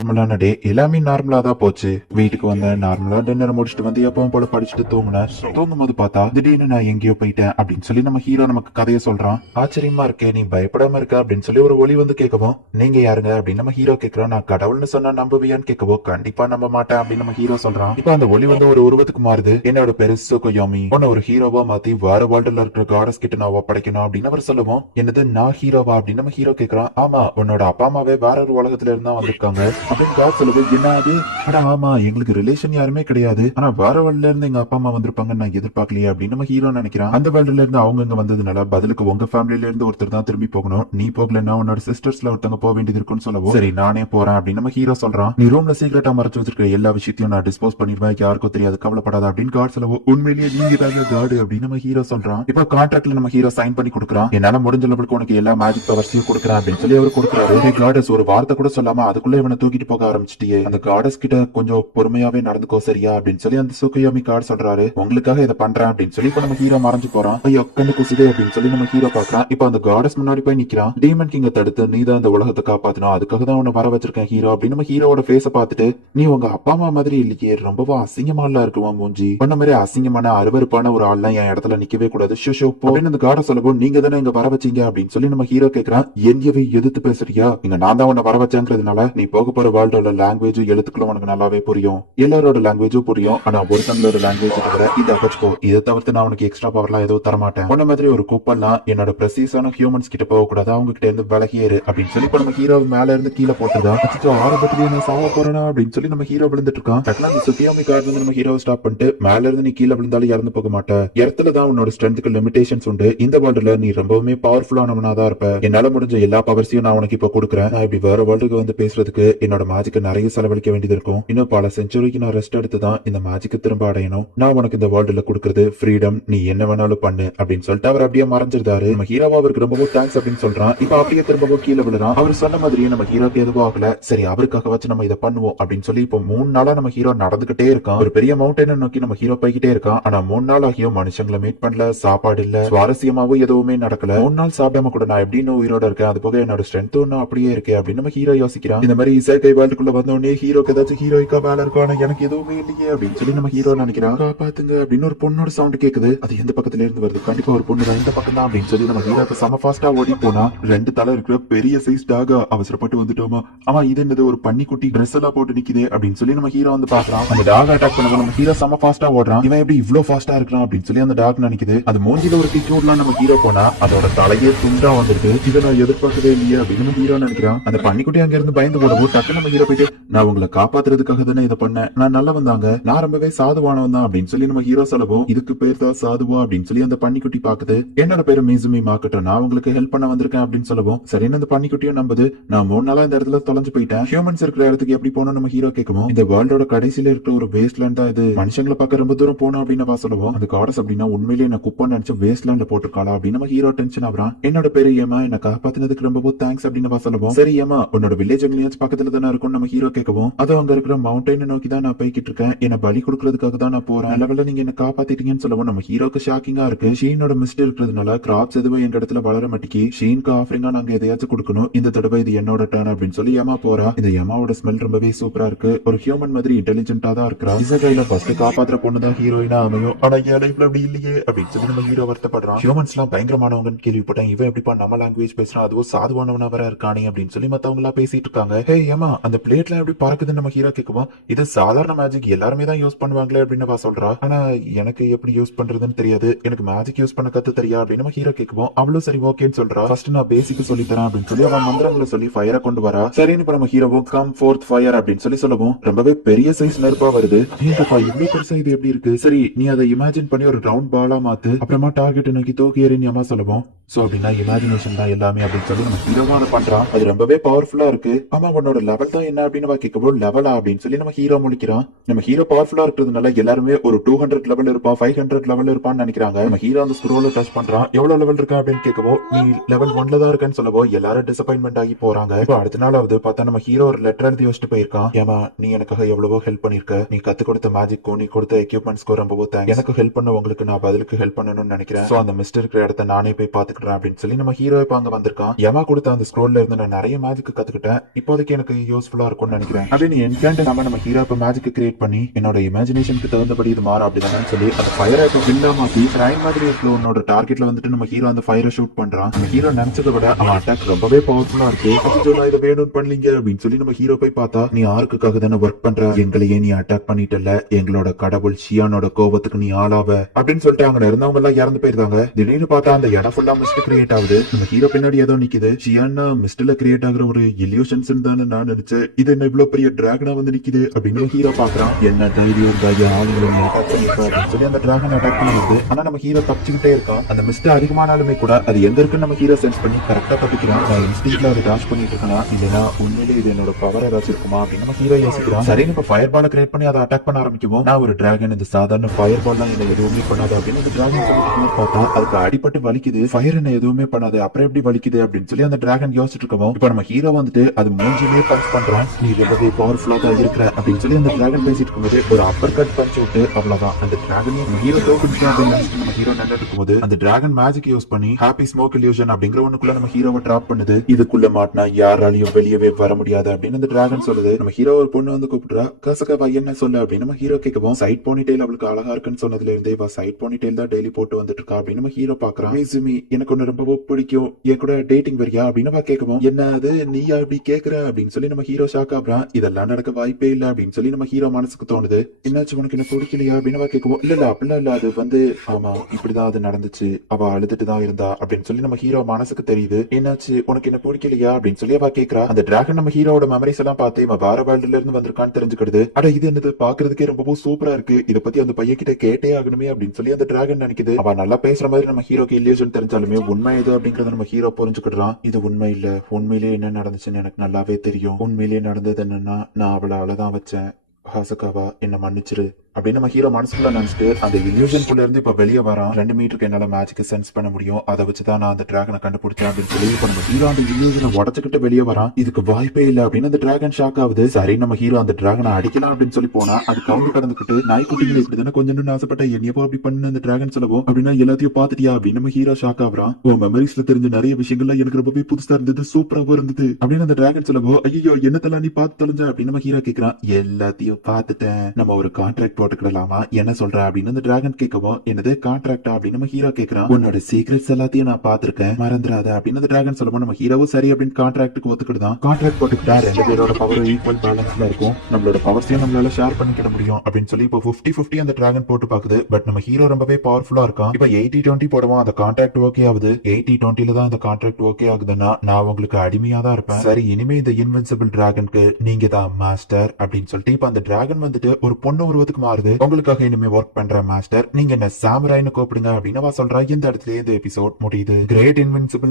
நார்மலான டே எல்லாமே நார்மலா தான் போச்சு. வீட்டுக்கு வந்தேன், நார்மலா டின்னர் முடிச்சுட்டு வந்து எப்பவும் போல படிச்சுட்டு தூங்குனேன். தூங்கும்போது பார்த்தா திடீர்னு நான் எங்கேயோ போயிட்டேன் அப்படின்னு சொல்லி நம்ம ஹீரோ நமக்கு கதையை சொல்றான். ஆச்சரியமா இருக்கே, நீ பயப்படாம இருக்க அப்படின்னு சொல்லி ஒரு ஒலி வந்து கேட்கவும், நீங்க யாருங்க அப்படின்னு நம்ம ஹீரோ கேட்கிறோம். நான் கடவுள்னு சொன்னா நம்புவியான்னு கேட்கவோ, கண்டிப்பா நம்ப மாட்டேன் அப்படின்னு நம்ம ஹீரோ சொல்றான். இப்ப அந்த ஒலி வந்து ஒரு உருவத்துக்கு மாறுது. என்னோட பேரு சுகயோமி, உன்னை ஒரு ஹீரோவா மாத்தி வேற வேர்ல்டுல இருக்கிற காடஸ் கிட்ட நான் ஒப்படைக்கணும் அப்படின்னு அவர் சொல்லுவோம். என்னது நான் ஹீரோவா அப்படின்னு நம்ம ஹீரோ கேட்கிறான். ஆமா, உன்னோட அப்பா அம்மாவே வேற ஒரு உலகத்துல இருந்தா வந்திருக்காங்க அப்படின்னு காட் சொல்லுது. என்ன அது? அட ஆமா, எங்களுக்கு ரிலேஷன் யாருமே கிடையாது, ஆனா வேற வேர்ல்ட்ல இருந்து எங்க அப்பா அம்மா வந்திருப்பாங்கன்னு நான் எதிர்பார்க்கலையே அப்படின்னு நம்ம ஹீரோ நினைக்கிறான். அந்த வேர்ல்ட்ல இருந்து அவங்க இங்க வந்ததுனால பதிலுக்கு உங்க ஃபேமிலில இருந்து ஒருத்தர் தான் திரும்பி போகணும். நீ போகலன்னா உன்னோட சிஸ்டர்ஸ்ல ஒருத்தவங்க போக வேண்டியது இருக்குன்னு சொல்லவும், சரி நானே போறேன் அப்படின்னு நம்ம ஹீரோ சொல்றான். நீ ரூம்ல சீக்கிரட்டா மறைச்சு வச்சிருக்க எல்லா விஷயத்தையும் நான் டிஸ்போஸ் பண்ணிடுவேன், யாருக்கும் தெரியாது, கவலைப்படாத அப்படின்னு காட் சொல்லவும், உண்மையிலேயே நீங்க தாங்க காடு அப்படின்னு நம்ம ஹீரோ சொல்றான். இப்ப கான்ட்ராக்ட்ல நம்ம ஹீரோ சைன் பண்ணி கொடுக்குறான். என்னால முடிஞ்ச அளவுக்கு உனக்கு எல்லா மேஜிக் பவர்ஸையும் கொடுக்குறேன் அப்படின்னு சொல்லி அவர் கொடுக்குறாரு. காடஸ் ஒரு வார்த்தை கூட சொல்லாம அதுக்குள்ள இவனை தூக்கிட்டு போக ஆரம்பிச்சிட்டியே, அந்த காடஸ் கிட்ட கொஞ்சம் பொறுமையாவே நடந்துக்கோ சரியா அப்படின்னு சொல்லி அந்த சுகயோமி கார்டு சொல்றாரு. உங்களுக்காக இதை பண்றேன் அப்படின்னு சொல்லி இப்ப நம்ம ஹீரோ மறைஞ்சு போறான். ஐயோ கண்ணு குசுதே அப்படின்னு சொல்லி நம்ம ஹீரோ பாக்குறான். இப்ப அந்த காடஸ் முன்னாடி போய் நிக்கிறான். டீமன் கிங்க தடுத்து நீ தான் இந்த உலகத்தை காப்பாத்தணும், அதுக்காக தான் உன்னை வர வச்சிருக்கேன் ஹீரோ அப்படின்னு நம்ம ஹீரோட ஃபேஸ பார்த்துட்டு, நீ உங்க அப்பா அம்மா மாதிரி இல்லையே, ரொம்பவும் அசிங்கமாலாம் இருக்குவா மூஞ்சி, பண்ண மாதிரி அசிங்கமான அருவருப்பான ஒரு ஆள்லாம் என் இடத்துல நிக்கவே கூடாது ஷோ அப்படின்னு அந்த கார்டை சொல்லவும், நீங்க தானே இங்க வர வச்சீங்க அப்படின்னு சொல்லி நம்ம ஹீரோ கேட்கிறான். எங்கேயே எதிர்த்து பேசுறியா? இங்க நான் தான் உன்னை வர வச்சேங்கிறதுனால நீ போக போற வேர்ல்டோட லாங்குவேஜ் எழுத்துக்களும் உனக்கு நல்லாவே புரியும், எல்லாரோட லாங்குவேஜும் புரியும், ஆனா ஒருத்தங்களோட லாங்குவேஜ் தவிர இதை வச்சுக்கோ, இதை தவிர்த்து நான் உனக்கு எக்ஸ்ட்ரா பவர்லாம் எதுவும் தரமாட்டேன், உன்ன மாதிரி ஒரு குப்பெல்லாம் என்னோட பிரசீஸான ஹியூமன்ஸ் கிட்ட போக கூடாது, அவங்க கிட்ட இருந்து விலகியேறு அப்படின்னு சொல்லி இப்ப நம்ம ஹீரோ மேல இருந்து கீழே போட்டுதான் ஆரம்பத்திலேயே நான் சாவ போறேனா அப்படின்னு சொல்லி நம்ம ஹீரோ விழுந்துட்டு இருக்கான். டக்குனு அந்த சுகியோமி கார்டு வந்து நம்ம ஹீரோ ஸ்டாப் பண்ணிட்டு, மேல இருந்து நீ கீழே விழுந்தாலும் இறந்து போக மாட்ட, இடத்துல தான் உன்னோட ஸ்ட்ரென்த்துக்கு லிமிடேஷன்ஸ் உண்டு, இந்த வேர்ல்டுல நீ ரொம்பவுமே பவர்ஃபுல்லானவனா தான் இருப்ப, என்னால முடிஞ்ச எல்லா பவர்ஸையும் நான் உனக்கு இப்ப கொடுக்குறேன், நான் இப்படி வேற வேர்ல்டுக்கு வந்து பேசுறதுக்கு என்னோட மேஜிக்கு நிறைய செலவழிக்க வேண்டியது இருக்கும், இன்னும் பல செஞ்சுரிக்கு நான் ரெஸ்ட் எடுத்து தான் இந்த மேஜிக்கு திரும்ப அடையணும், நான் உனக்கு இந்த வேர்ல்டுல கொடுக்கறது ஃப்ரீடம், நீ என்ன வேணாலும் பண்ணு அப்படின்னு சொல்லிட்டு அவர் அப்படியே மறைஞ்சிருந்தாரு. நம்ம ஹீரோவா அவருக்கு ரொம்பவும் தேங்க்ஸ் அப்படின்னு சொல்றான். இப்ப அப்படியே திரும்பவும் கீழே விழுறான். அவர் சொன்ன மாதிரியே நம்ம ஹீரோக்கு எதுவும் ஆகல. சரி அவருக்காக வச்சு நம்ம இதை பண்ணுவோம் அப்படின்னு சொல்லி இப்போ 3 நாளா நம்ம ஹீரோ நடந்துகிட்டே இருக்கான். ஒரு பெரிய மவுண்டனை நோக்கி நம்ம ஹீரோ போய்கிட்டே இருக்கான். ஆனா 3 நாள் ஆகியும் மனுஷங்களை மீட் பண்ணல, சாப்பாடு இல்ல, சுவாரஸ்யமாவும் எதுவுமே நடக்கல. 3 நாள் சாப்பிடாம கூட நான் எப்படின்னு உயிரோட இருக்கேன், அது போக என்னோட ஸ்ட்ரென்த் ஒன்னும் அப்படியே இருக்கே அப்படின்னு நம்ம ஹீரோ யோசிக்கிறான். இந்த மாதிரி இசைக்கை வேர்ல்டுக்குள்ள வந்தோடனே ஹீரோக்கு ஏதாச்சும் ஹீரோய்க்கா வேலை இருக்கும், ஆனா எனக்கு எதுவுமே இல்லையே அப்படின்னு சொல்லி நம்ம ஹீரோ நினைக்கிறான். காப்பாத்துங்க அப்படின்னு ஒரு பொண்ணோட சவுண்ட் கேக்குது. அது எந்த பக்கத்துல இருந்து வருது? கண்டிப்பா ஒரு பொண்ணு தான், இந்த பக்கம் தான் அப்படின்னு சொல்லி நம்ம ஹீரோ செம ஃபாஸ்டா ஓடி போனா 2 தலை இருக்கிற பெரிய சைஸ் டாகா அவசரப்பட்டு வந்துட்டோமா, ஆமா இது என்னது ஒரு பன்னிக்குட்டி ட்ரெஸ் எல்லாம் போட்டு நிக்குதே அப்படின்னு சொல்லி நம்ம ஹீரோ வந்து பாக்குறான். அந்த டாக் அட்டாக் பண்ணும்போது நம்ம ஹீரோ செம ஃபாஸ்டா ஓடுறான். இவன் எப்படி இவ்வளவு ஃபாஸ்டா இருக்கிறான் அப்படின்னு சொல்லி அந்த டாக் நினைக்குது. அது மூஞ்சில ஒரு கிக் விடலாம் நம்ம ஹீரோ போனா அதோட தலையே துண்டா வந்துருக்கு. இதை நான் எதிர்பார்க்கவே இல்லையே அப்படின்னு நம்ம ஹீரோ நினைக்கிறான். அந்த பன்னிக்குட்டி அங்க இருந்து பயந்து போடவும் டக்கு நம்ம ஹீரோ போயிட்டு, நான் உங்களை காப்பாத்துறதுக்காக தானே இதை பண்ணேன், நான் நல்ல வந்தாங்க, நான் ரொம்பவே சாதுவானவன் தான் அப்படின்னு சொல்லி நம்ம ஹீரோ சொல்லவும், இதுக்கு பேர் தான் சாதுவா அப்படின்னு சொல்லி அந்த பன்னிக்குட்டி பாக்குது. என்னோட பேரு மிசுமி மாக்கட்டும், நான் உங்களுக்கு ஹெல்ப் பண்ண வந்திருக்கேன் அப்படின்னு சொல்லவும், சரின்னு அந்த பன்னிக்குட்டியும் நம்புது. நான் 3 நாளா இந்த இடத்துல தொலைஞ்சு போயிட்டேன், ஹியூமன்ஸ் இருக்கிற இடத்துக்கு எப்படி போகணும் நம்ம ஹீரோ கேட்கவும், இந்த வேர்ல்டோட கடைசியில இருக்கிற ஒரு வேஸ்ட் லேண்ட் தான் இது, மனுஷங்களை பார்க்க ரொம்ப தூரம் போனோம் அப்படின்னு சொல்லவும், அந்த காடஸ் அப்படின்னா உண்மையிலேயே நான் குப்பை நினைச்சு வேஸ்ட் லேண்ட்ல போட்டிருக்காளா அப்படின்னு நம்ம ஹீரோ டென்ஷன் ஆகுறான். என்னோட பேரு ஏமா, என்ன காப்பாத்தினதுக்கு ரொம்ப தேங்க்ஸ் அப்படின்னு சொல்லவும், சரி ஏமா உன்னோட வில்லேஜ் பக்கத்துல தானே இருக்கும் நம்ம ஹீரோ கேட்கவும், அது அங்க இருக்கிற மவுண்டைன் நோக்கி தான் நான் போய்கிட்டு இருக்கேன், என்ன பலி கொடுக்கறதுக்காக தான் நான் போறேன், லெவல்ல நீங்க என்ன காப்பாத்திட்டீங்கன்னு சொல்லவும் நம்ம ஹீரோக்கு ஷாக்கிங்கா இருக்கு. ஷீனோட மிஸ்ட் இருக்கிறதுனால கிராப்ஸ் எதுவும் எங்க இடத்துல வளர மாட்டேங்கி, ஷீனுக்கு ஆஃபரிங்கா நாங்க எதையாச்சும் கொடுக்கணும், இந்த தடவை இது என்னோட டர்ன் அப்படின்னு சொல்லி யமா போறா. இந்த யமாவோட ஸ்மெல் ரொம்பவே சூப்பரா இருக்கு, ஒரு ஹியூமன் மாதிரி இன்டெலிஜென்ட்டா தான் இருக்கா. இசகையில ஃபர்ஸ்ட் காப்பாத்துற பொண்ணு தான் ஹீரோயினா அமையும், ஆனா என் லைஃப்ல அப்படி இல்லையே அப்படின்னு சொல்லி நம்ம ஹீரோ வருத்தப்படுறான். ஹியூமன்ஸ் எல்லாம் பயங்கரமானவங்கன்னு கேள்விப்பட்டேன், இவன் எப்படிப்பா நம்ம லாங்குவேஜ் பேசுறான், அதுவும் சாதுவானவனா வர இருக்கானே அப்படின்னு சொல்லி மத்தவங்க எல்லாம் பேசிட்டு இருக்காங்க. ஹே யமா, அந்த பிளேட்ல எப்படி பறக்குதுன்னு நம்ம ஹீரோ கேட்கவும், இது சாதாரண மேஜிக், எல்லாருமே தான் யூஸ் பண்ணுவாங்களே அப்படின்னு சொல்றா. ஆனா எனக்கு எப்படி யூஸ் பண்றதுன்னு தெரியாது, எனக்கு மேஜிக் யூஸ் பண்ண கத்து தெரியா அப்படின்னு நம்ம ஹீரோ கேட்கவும், அவ்வளவு சரி ஓகேன்னு சொல்றா. ஃபர்ஸ்ட் நான் பேசிக் சொல்லி தரேன் அப்படின்னு சொல்லி அவன் மந்திரங்களை சொல்லி ஃபயரை கொண்டு வரா. சரின்னு இப்ப நம்ம ஹீரோவும் கம் ஃபோர்த் ஃபயர் அப்படின்னு சொல்லவும், ரொம்பவே பெரிய சைஸ் நெருப்பா வருது. ஏங்கப்பா இவ்வளவு பெருசா இது எப்படி இருக்கு? சரி நீ அதை இமேஜின் பண்ணி ஒரு ரவுண்ட் பாலா மாத்து, அப்புறமா டார்கெட் நோக்கி தூக்கி எறின்னு அம்மா சொல்லவும், சோ அப்படின்னா இமேஜினேஷன் தான் எல்லாமே அப்படின்னு சொல்லி நம்ம ஹீரோவா அதை பண்றான். அது ரொம்பவே பவர்ஃபுல்லா இருக்கு. ஆமா உன்னோட லெவல் தான் என்ன அப்படின்னு கேட்கவும், லெவலா அப்படின்னு சொல்லி நம்ம ஹீரோ முடிக்கிறான். நம்ம ஹீரோ பவர்ஃபுல்லா இருக்கிறதுனால எல்லாருமே ஒரு 200 லெவல் இருப்பான், 500 லெவல் இருப்பான்னு நினைக்கிறாங்க. நம்ம ஹீரோ அந்த ஸ்க்ரோல டச் பண்றான். எவ்வளவு லெவல் இருக்கா அப்படின்னு கேட்கவோ, நீ லெவல் 1ல தான் இருக்கன்னு சொல்லவோ எல்லாரும் டிசப்பாயின்மெண்ட் ஆகி போறாங்க. இப்போ அடுத்த நாளாவது பார்த்தா நம்ம ஹீரோ ஒரு லெட்டர் எழுதி வச்சுட்டு போயிருக்கான். ஏமா நீ எனக்காக எவ்வளவோ ஹெல்ப் பண்ணிருக்க, நீ கத்து கொடுத்த மேஜிக்கும் நீ கொடுத்த எக்யூப்மெண்ட்ஸ்க்கும் ரொம்பவோ தேங்க்ஸ், எனக்கு ஹெல்ப் பண்ண உங்களுக்கு நான் பதிலுக்கு ஹெல்ப் பண்ணணும்னு நினைக்கிறேன், சோ அந்த மிஸ்டர் இருக்கிற இடத்த நானே போய் பாத்துக்கிறேன் தெரிஞ்சுக்கிறேன் அப்படின்னு சொல்லி நம்ம ஹீரோ இப்ப அங்க வந்திருக்கான். யமா கொடுத்த அந்த ஸ்க்ரோல்ல இருந்து நான் நிறைய மேஜிக் கத்துக்கிட்டேன். இப்போதைக்கு எனக்கு யூஸ்ஃபுல்லா இருக்கும்னு நினைக்கிறேன் அப்படின்னு என்கேண்ட் நம்ம ஹீரோ இப்ப மேஜிக் கிரியேட் பண்ணி என்னோட இமேஜினேஷனுக்கு தகுந்தபடி இது மாறும் அப்படிதானு சொல்லி அந்த ஃபயரை இப்ப வில்லா மாத்தி பிரைம் மாதிரி இருக்கிற உன்னோட டார்கெட்ல வந்துட்டு நம்ம ஹீரோ அந்த ஃபயரை ஷூட் பண்றான். நம்ம ஹீரோ நினைச்சதை விட அவன் அட்டாக் ரொம்பவே பவர்ஃபுல்லா இருக்கு. நான் இதை வேணும் பண்ணலீங்க அப்படின்னு சொல்லி நம்ம ஹீரோ போய் பார்த்தா, நீ ஆர்க்குக்காக தானே ஒர்க் பண்ற, எங்களையே நீ அட்டாக் பண்ணிட்டல, எங்களோட கடவுள் ஷியானோட கோபத்துக்கு நீ ஆளாவ அப்படின்னு சொல்லிட்டு அவங்க இருந்தவங்க எல்லாம் இறந்து போயிருந்தாங்க. திடீர்னு பார்த்தா அந்த இடம் ஃபுல்லா மிஸ்ட் கிரியேட் ஆகுது. நம்ம ஹீரோ பின்னாடி ஏதோ நிக்குது. ஷியானா மிஸ்ட்ல கிரியேட் ஆகுற ஒரு இல்யூஷன்ஸ் தானே நான் நினைச்சேன். இது என்ன இவ்வளவு பெரிய டிராகனா வந்து நிக்குது அப்படின்னு ஹீரோ பாக்குறான். என்ன தைரியம் ஆளுங்களை அட்டாக் பண்ணிருப்பாரு சொல்லி அந்த டிராகன் அட்டாக் பண்ணுது. ஆனா நம்ம ஹீரோ தப்பிச்சுக்கிட்டே இருக்கான். அந்த மிஸ்ட் அதிகமானாலுமே கூட அது எங்க இருக்குன்னு நம்ம ஹீரோ சென்ஸ் பண்ணி கரெக்டா தப்பிக்கிறான். நான் இன்ஸ்டிங்க்ட்ல அதை டாஷ் பண்ணிட்டு இருக்கேனா இல்லனா உண்மையிலே இது என்னோட பவர் ஏதாச்சும் இருக்குமா அப்படின்னு நம்ம ஹீரோ யோசிக்கிறான். சரி இப்ப ஃபயர் பால கிரியேட் பண்ணி அதை அட்டாக் பண்ண ஆரம்பிக்குவோம். நான் ஒரு டிராகன், இந்த சாதாரண ஃபயர் பால் தான் என்ன எதுவுமே பண்ணாது அப்படின்னு அந்த டிராகன் சொல்லிட்டு பார்த்தா அதுக்கு அடிபட்டு வலிக்குது. ஃபயர் என்ன எதுவுமே பண்ணாது, அப்புறம் எப்படி வலிக்குது அப்படின்னு சொல்லி அந்த டிராகன் யோசிச்சுட்டு இருக்கோம். இப்ப நம்ம ஹீரோ வந்துட்டு அது மூஞ்சிலே பஞ்ச் பண்றான். நீ ரொம்பவே பவர்ஃபுல்லா தான் இருக்கிற அப்படின்னு சொல்லி அந்த டிராகன் பேசிட்டு இருக்கும்போது ஒரு அப்பர் கட் பஞ்ச் விட்டு அவ்வளவுதான் அந்த டிராகன் ஹீரோ தோக்குச்சு அப்படின்னு நம்ம ஹீரோ நின்னுட்டு இருக்கும்போது அந்த டிராகன் மேஜிக் யூஸ் பண்ணி ஹாப்பி ஸ்மோக் இல்யூஷன் அப்படிங்கிற ஒண்ணுக்குள்ள நம்ம ஹீரோவை டிராப் பண்ணுது. இதுக்குள்ள மாட்டினா யாராலையும் வெளியவே வர முடியாது அப்படின்னு அந்த டிராகன் சொல்லுது. நம்ம ஹீரோ ஒரு பொண்ணு வந்து கூப்பிடுறா. கசகவா என்ன சொல்லு அப்படின்னு நம்ம ஹீரோ கேட்கவும், சைட் போனி டெயில் அவளுக்கு அழகா இருக்குன்னு சொன்னதுல இருந்தே இவ சைட் போனி டெயில் தான் டெய்லி போட்டு வந்துட்டு இருக்கா அப்படின்னு நம்ம ஹீரோ பாக்குறான். மிசுமி எனக்கு ஒண்ணு ரொம்ப பிடிக்கும், என் கூட டேட்டிங் வரியா அப்படின்னு கேட்கவும், என்ன அது நீயா அப்படி கேக்குற அப்படின்னு சொல்லி நம்ம ஹீரோ ஷாக் ஆகுறான். இதெல்லாம் நடக்க வாய்ப்பே இல்ல அப்படின்னு சொல்லி நம்ம ஹீரோ மனசுக்கு தோணுது. என்னாச்சு உனக்கு என்ன பிடிக்கலையா அப்படின்னு கேட்கவும், இல்ல அப்படிலாம் இல்ல, அது வந்து ஆமா இப்படிதான் அது நடந்துச்சு, அவ அழுதுட்டு தான் இருந்தா அப்படின்னு சொல்லி நம்ம ஹீரோ மனசுக்கு தெரியுது. என்னாச்சு உனக்கு என்ன பிடிக்கலையா அப்படின்னு சொல்லி அவ கேக்குறா. அந்த டிராகன் நம்ம ஹீரோட மெமரிஸ் எல்லாம் பார்த்து இவன் வேற வேர்ல்ட்ல இருந்து வந்திருக்கான்னு தெரிஞ்சுக்கிடுது. அட இது என்னது பாக்குறதுக்கே ரொம்பவும் சூப்பரா இருக்கு, இத பத்தி அந்த பையன் கிட்ட கேட்டே ஆகணுமே அப்படின்னு சொல்லி அந்த டிராகன் நினைக்குது. அவ நல்லா பேசுற மாதிரி நம்ம ஹீரோக்கு இல்லியூஷன் தெரிஞ்சாலுமே உண்மை இது அப்படிங்கறத நம்ம ஹீரோ புரிஞ்சுக்கிடுறான். இது உண்மை இல்ல, உண்மையிலேயே என்ன நடந்துச்சுன்னு எனக்கு நல்லாவே தெரியும். உண்மையிலேயே நடந்தது என்னன்னா நான் அவளை அழதான் வச்சேன். ஹாசகாவா என்ன மன்னிச்சிரு அப்படின்னு நம்ம ஹீரோ மனசுக்குள்ள நினைச்சிட்டு அந்த இல்யூஷன்குள்ள இருந்து இப்ப வெளியே வரான். 2 மீட்டருக்கு என்னால மேஜிக் சென்ஸ் பண்ண முடியும், அதை வச்சுதான் நான் அந்த டிராகனை கண்டுபிடிச்சேன் அப்படின்னு சொல்லி இப்ப நம்ம ஹீரோ அந்த இல்யூஷனை உடச்சுக்கிட்டு வெளியே வரான். இதுக்கு வாய்ப்பே இல்ல அப்படின்னு அந்த டிராகன் ஷாக் ஆகுது. சரி நம்ம ஹீரோ அந்த டிராகனை அடிக்கலாம் அப்படின்னு சொல்லி போனா அது கவுந்து கடந்துக்கிட்டு நாய்க்குட்டிகளை இப்படிதானே கொஞ்சம் ஆசைப்பட்ட என்னையப்போ அப்படி பண்ணு அந்த டிராகன் சொல்லவும், அப்படின்னா எல்லாத்தையும் பாத்துட்டியா அப்படின்னு நம்ம ஹீரோ ஷாக் ஆகுறான். உன் மெமரிஸ்ல தெரிஞ்ச நிறைய விஷயங்கள்லாம் எனக்கு ரொம்பவே புதுசா இருந்தது, சூப்பராவும் இருந்தது அப்படின்னு அந்த டிராகன் சொல்லவும், ஐயோ என்னத்தெல்லாம் நீ பார்த்து தொலைஞ்ச அப்படின்னு நம்ம ஹீரோ கேட்கிறான். எல்லாத்தையும் பார்த்துட்டேன், நம்ம ஒரு கான்ட்ராக்ட் போட்டுக்கிடலாமா என்ன சொல்ற அப்படின்னு அந்த டிராகன் கேட்கவும், என்னது கான்ட்ராக்டா அப்படின்னு நம்ம ஹீரோ கேட்கிறான். உன்னோட சீக்ரெட்ஸ் எல்லாத்தையும் நான் பாத்துருக்கேன், மறந்துடாத அப்படின்னு அந்த டிராகன் சொல்லுவோம். நம்ம ஹீரோவும் சரி அப்படின்னு கான்ட்ராக்டுக்கு ஒத்துக்கிட்டுதான். கான்ட்ராக்ட் போட்டுக்கிட்டா 2 பேரோட பவர் ஈக்குவல் பேலன்ஸ்ல இருக்கும், நம்மளோட பவர்ஸையும் நம்மளால ஷேர் பண்ணிக்கிட முடியும் அப்படின்னு சொல்லி இப்போ 50-50 அந்த டிராகன் போட்டு பாக்குது. பட் நம்ம ஹீரோ ரொம்பவே பவர்ஃபுல்லா இருக்கான். இப்ப 80-20 போடுவோம், அந்த கான்ட்ராக்ட் ஓகே ஆகுது. 80-20 தான் அந்த கான்ட்ராக்ட் ஓகே ஆகுதுன்னா நான் உங்களுக்கு அடிமையா தான் இருப்பேன். சரி இனிமே இந்த இன்வின்சிபிள் டிராகனுக்கு நீங்க தான் மாஸ்டர் அப்படின்னு சொல்லிட்டு இப்ப அந்த டிராகன் வந்துட்டு ஒரு பொண்ணு உருவத்துக்கு மாறுது. உங்களுக்காக இனிமே ஒர்க் பண்ற மாஸ்டர், நீங்க என்ன சாமுராய்னு கூப்பிடுங்க அப்படின்னு சொல்றா. இந்த இடத்துல இந்த எபிசோட் முடியுது. Great invincible